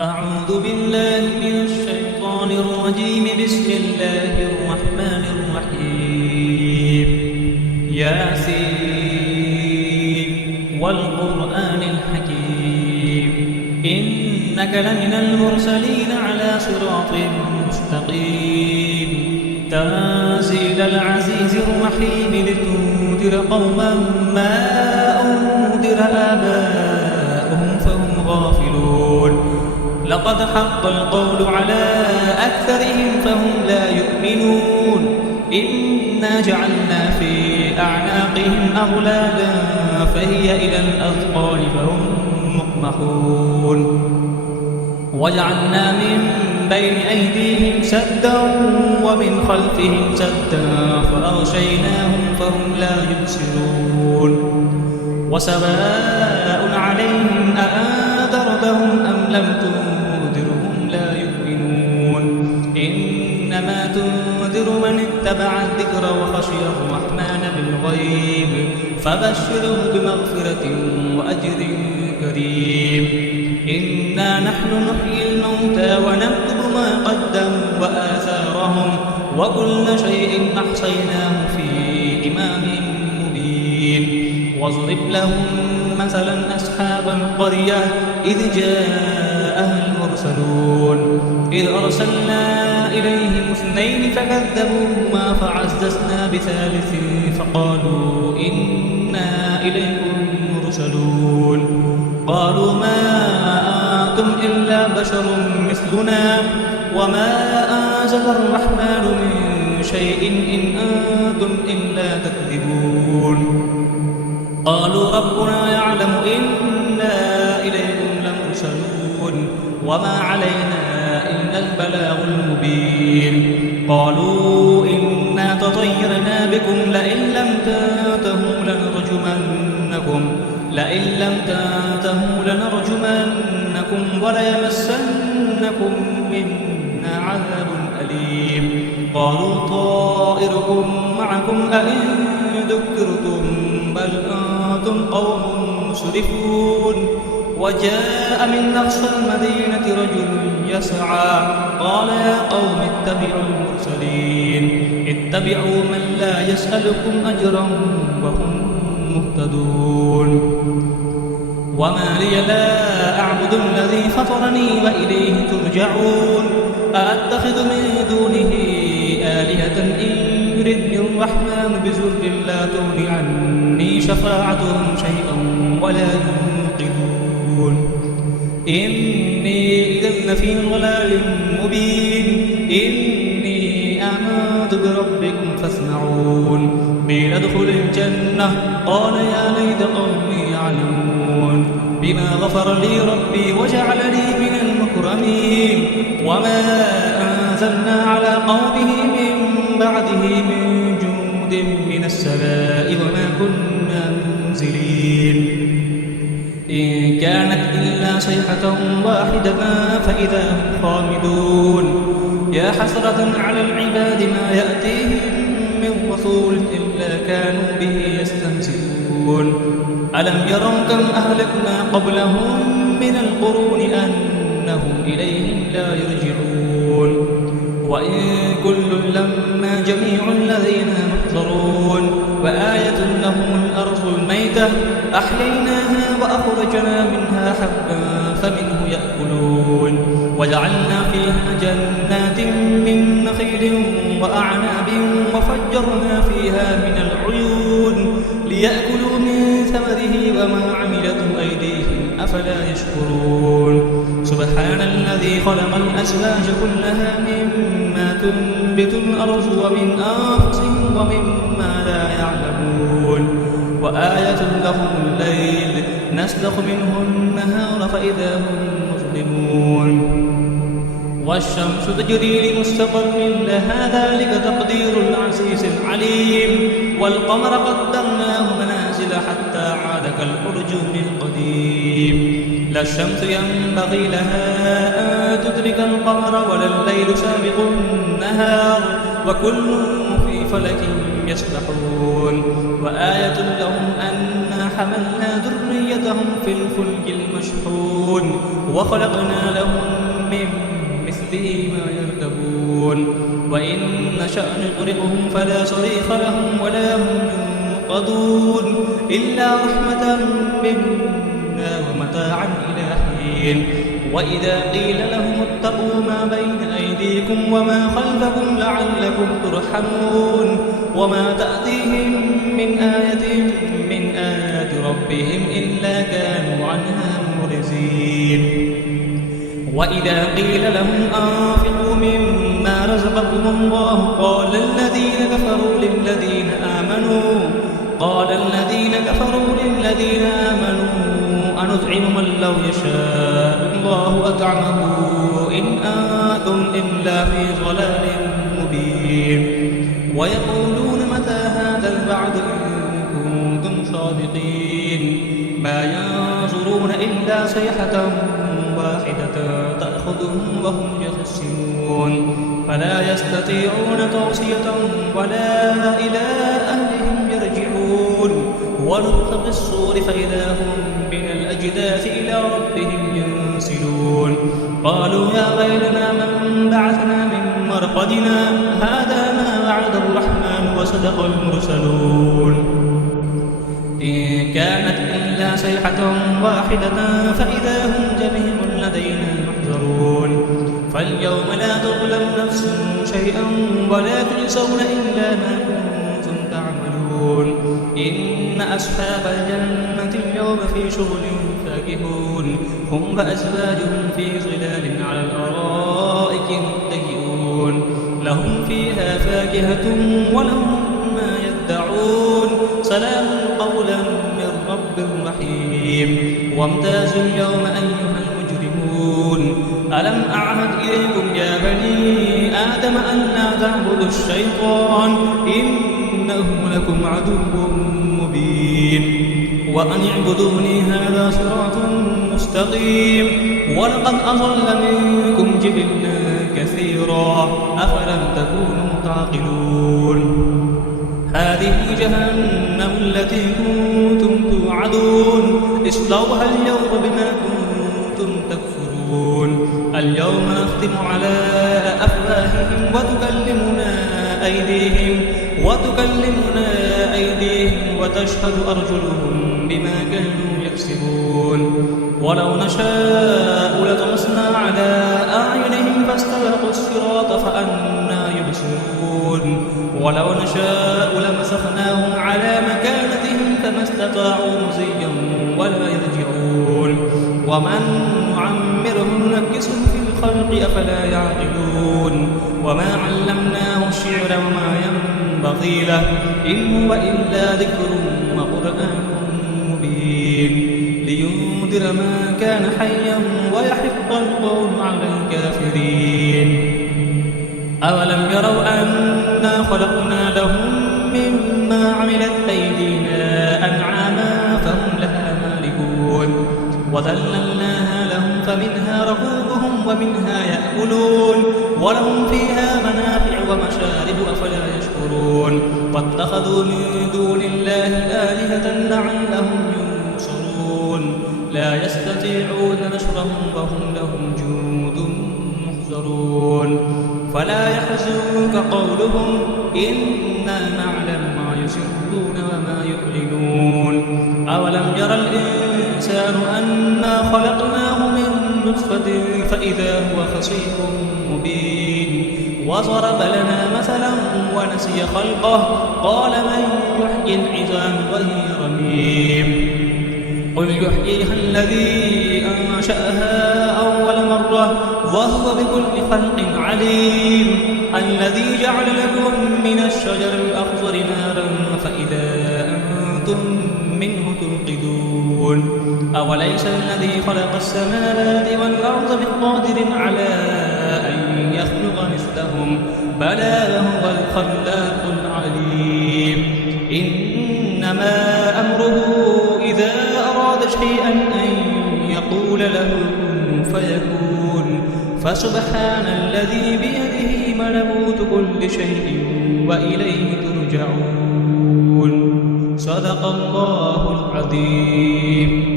أعوذ بالله من الشيطان الرجيم. بسم الله الرحمن الرحيم. ياسين والقرآن الحكيم إنك لمن المرسلين على صراط مستقيم تنزيل العزيز الرحيم لتنذر قوما ما أنذر آباؤهم فهم غافلون. لقد حق القول على أكثرهم فهم لا يؤمنون. إنا جعلنا في أعناقهم أغلالا فهي إلى الأذقان فهم مقمحون. وجعلنا من بين أيديهم سدا ومن خلفهم سدا فأغشيناهم فهم لا يبصرون. وسواء عليهم أأنذرتهم أم لم تنذرهم لا يؤمنون. إنما تنذر من اتبع الذكر وخشي الرحمن بالغيب فبشره بمغفرة وأجر كريم. إنا نحن نحيي الموتى ونكتب ما قدموا وآثارهم وكل شيء أحصيناه في إمام مبين. واضرب لهم مثلا أصحاب القرية إذ جاءها المرسلون إذ أرسلنا إليهم اثنين فكذبوهما فعززنا بثالث فقالوا إنا إليكم مرسلون. قالوا ما أنتم إلا بشر مثلنا وما أنزل الرحمن من شيء إن أنتم إلا تكذبون. قالوا ربنا يعلم إنا إليكم لمرسلون وما علينا إلا البلاغ المبين. قالوا إنا تطيرنا بكم لئن لم تنتهوا لنرجمنكم وليمسنكم منا عذاب أليم. قالوا طائركم معكم أئن ذكرتم بل أنتم قوم مسرفون. وجاء من أقصى المدينة رجل يسعى قال يا قوم اتبعوا المرسلين اتبعوا من لا يسألكم أجرا وهم مهتدون. وما لي لا أعبد الذي فطرني وإليه ترجعون. أأتخذ من دونه آلهة إن يردني الرحمن بضر لا تغن عني شفاعتهم شيئا ولا ينقذون. إني إذا لفي ضلال مبين. إني آمنت بربكم فاسمعون. قيل ادخل الجنة قال يا ليت قومي يعلمون بما غفر لي ربي وجعلني من المكرمين. وما أنزلنا على قومه من بعده من جند من السماء وما كنا منزلين. إن كانت إلا صيحة واحدة فإذا هم خامدون. يا حسرة على العباد ما يأتيهم من رسول إلا كانوا به يستهزئون. ألم يروا كم أهلكنا قبلهم من القرون أنهم إليهم لا يرجعون. وإن كل لما جميع الذين محضرون. وآية لهم الأرض الميتة أحييناها وأخرجنا منها حبا فمنه يأكلون. وجعلنا فيها جنات من نخيل وأعناب وفجرنا فيها من العيون ليأكلوا من ثمره وما عملته أيديهم أفلا يشكرون. سبحان الذي خلق الأزواج كلها مما تنبت الأرض ومن أنفسهم ومما لا يعلمون. وآية لهم الليل نسلخ منه النهار فإذا هم مظلمون. والشمس تجري لمستقر لها ذلك تقدير العزيز العليم. والقمر قدرناه منازل حتى عاد كالأرجون القديم. لا الشمس ينبغي لها أن تدرك القمر ولا الليل سابق النهار وكل في فلك يسبحون. وآية لهم أنا حملنا ذريتهم في الفلك المشحون وخلقنا لهم سنقرئهم فلا صريخ لهم ولا هم ينقذون إلا رحمة منا ومتاعا إلى حين وإذا قيل لهم اتقوا ما بين أيديكم وما خلفكم لعلكم ترحمون وما تأتيهم من آية من آيات ربهم إلا كانوا عنها معرضين وإذا قيل لهم أنفقوا مما رزقكم الله قال الذين كفروا للذين آمنوا أنطعم من لو يشاء الله أطعمه إن أنتم إلا في ضلال مبين ويقولون متى هذا الوعد إن كنتم صادقين ما ينظرون إلا صيحة واحدة تأخذهم وهم يخسرون فلا يستطيعون توصية ولا إلى أهلهم يرجعون ونفخ في الصور فإذا هم من الأجداث إلى ربهم ينسلون قالوا يا ويلنا من بعثنا من مرقدنا هذا ما وعد الرحمن وصدق المرسلون إن كانت إلا صيحة واحدة فإذا هم جميع لدينا محضرون فاليوم لا تظلم نفس شيئا ولا تجزون إلا ما كنتم تعملون إن أصحاب الجنة اليوم في شغل فاكهون هم وأزواجهم في ظلال على الأرائك متكئون لهم فيها فاكهة ولهم ما يدعون سلام قولا من رب رحيم وامتازوا اليوم أيها المجرمون ألم أعهد إليكم يا بني آدم أن لا تعبدوا الشيطان إنه لكم عدو مبين وأن اعبدوني هذا صراط مستقيم ولقد أضل منكم جبلا كثيرا أفلم تكونوا تعقلون هذه جهنم التي كنتم توعدون اصلوها اليوم بما كنتم تكفرون اليوم نختم على أفواههم وتكلمنا أيديهم وتشهد أرجلهم بما كانوا يكسبون ولو نشاء لطمسنا على أعينهم فاستبقوا الصراط فأنى يبصرون ولو نشاء لمسخناهم على مكانتهم فما استطاعوا مزيا ولا يرجعون ومن نعمره ننكسه في الخلق أفلا يعقلون وما علمناه الشعر وما ينبغي له إن هو إلا ذكر وقرآن مبين لينذر ما كان حيا ويحق القول على الكافرين أولم يروا أنا خلقنا لهم مما عملت أيدينا أنعاما فهم لها مالكون وذللناها لهم فمنها ركوبهم ومنها يأكلون ولهم فيها منافع ومشارب أفلا يشكرون واتخذوا من دون الله آلهة لعلهم ينصرون لا يستطيعون نصرهم وهم لهم جند محضرون فلا يحزنك قولهم إنا نعلم ما يسرون وما يعلنون أولم يرى الإنسان أنا خلقناه من نطفة فإذا هو خصيم مبين وضرب لنا مثلا ونسي خلقه قال من يحيي العظام وهي رميم قل يحييها الذي أنشأها أول مرة وهو بكل خلق عليم الذي جعل لكم من الشجر الأخضر نارا فإذا أنتم منه توقدون أوليس الذي خلق السماوات والأرض بقادر على أن يخلق مثلهم بلى وهو الخلاق العليم إنما أمره إذا أراد شيئا أن يقول له كن فيكون فسبحان الذي بيده ملكوت كل شيء وإليه ترجعون صدق الله العظيم.